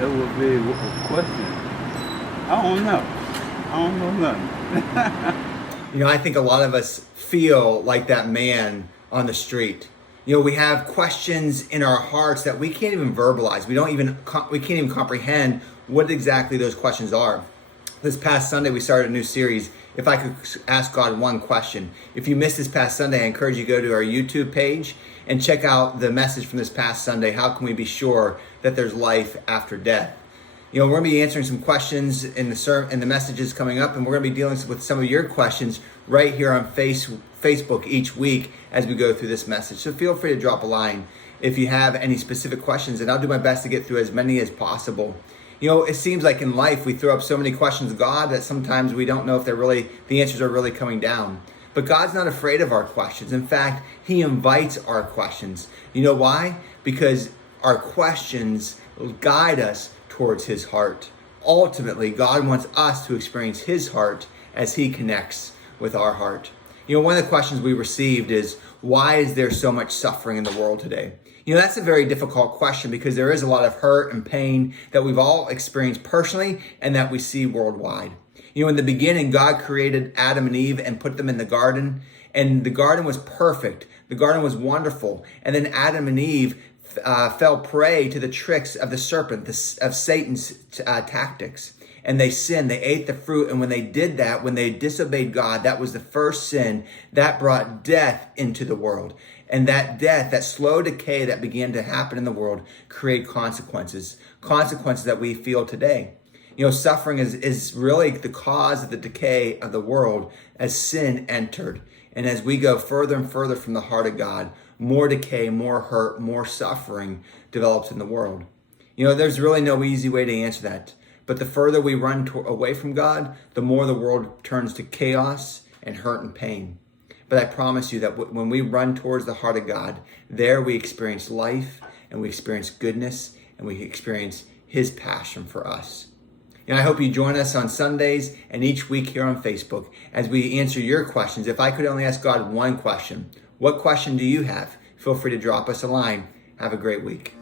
It would be a question. I don't know. I don't know nothing. I think a lot of us feel like that man on the street. We have questions in our hearts that we can't even verbalize. We can't even comprehend what exactly those questions are. This past Sunday, we started a new series, If I Could Ask God One Question. If you missed this past Sunday, I encourage you to go to our YouTube page and check out the message from this past Sunday, How Can We Be Sure That There's Life After Death? We're going to be answering some questions in the messages coming up, and we're going to be dealing with some of your questions right here on Facebook each week as we go through this message. So feel free to drop a line if you have any specific questions, and I'll do my best to get through as many as possible. It seems like in life we throw up so many questions to God that sometimes we don't know if the answers are really coming down. But God's not afraid of our questions. In fact, He invites our questions. You know why? Because our questions guide us towards His heart. Ultimately, God wants us to experience His heart as He connects with our heart. One of the questions we received is, why is there so much suffering in the world today? That's a very difficult question because there is a lot of hurt and pain that we've all experienced personally and that we see worldwide. In the beginning, God created Adam and Eve and put them in the garden, and the garden was perfect. The garden was wonderful. And then Adam and Eve fell prey to the tricks of the serpent, of Satan's tactics. And they sinned, they ate the fruit. And when they did that, when they disobeyed God, that was the first sin that brought death into the world. And that death, that slow decay that began to happen in the world, create consequences that we feel today. Suffering is really the cause of the decay of the world as sin entered. And as we go further and further from the heart of God, more decay, more hurt, more suffering develops in the world. There's really no easy way to answer that. But the further we run away from God, the more the world turns to chaos and hurt and pain. But I promise you that when we run towards the heart of God, there we experience life, and we experience goodness, and we experience His passion for us. I hope you join us on Sundays and each week here on Facebook as we answer your questions. If I could only ask God one question, what question do you have? Feel free to drop us a line. Have a great week.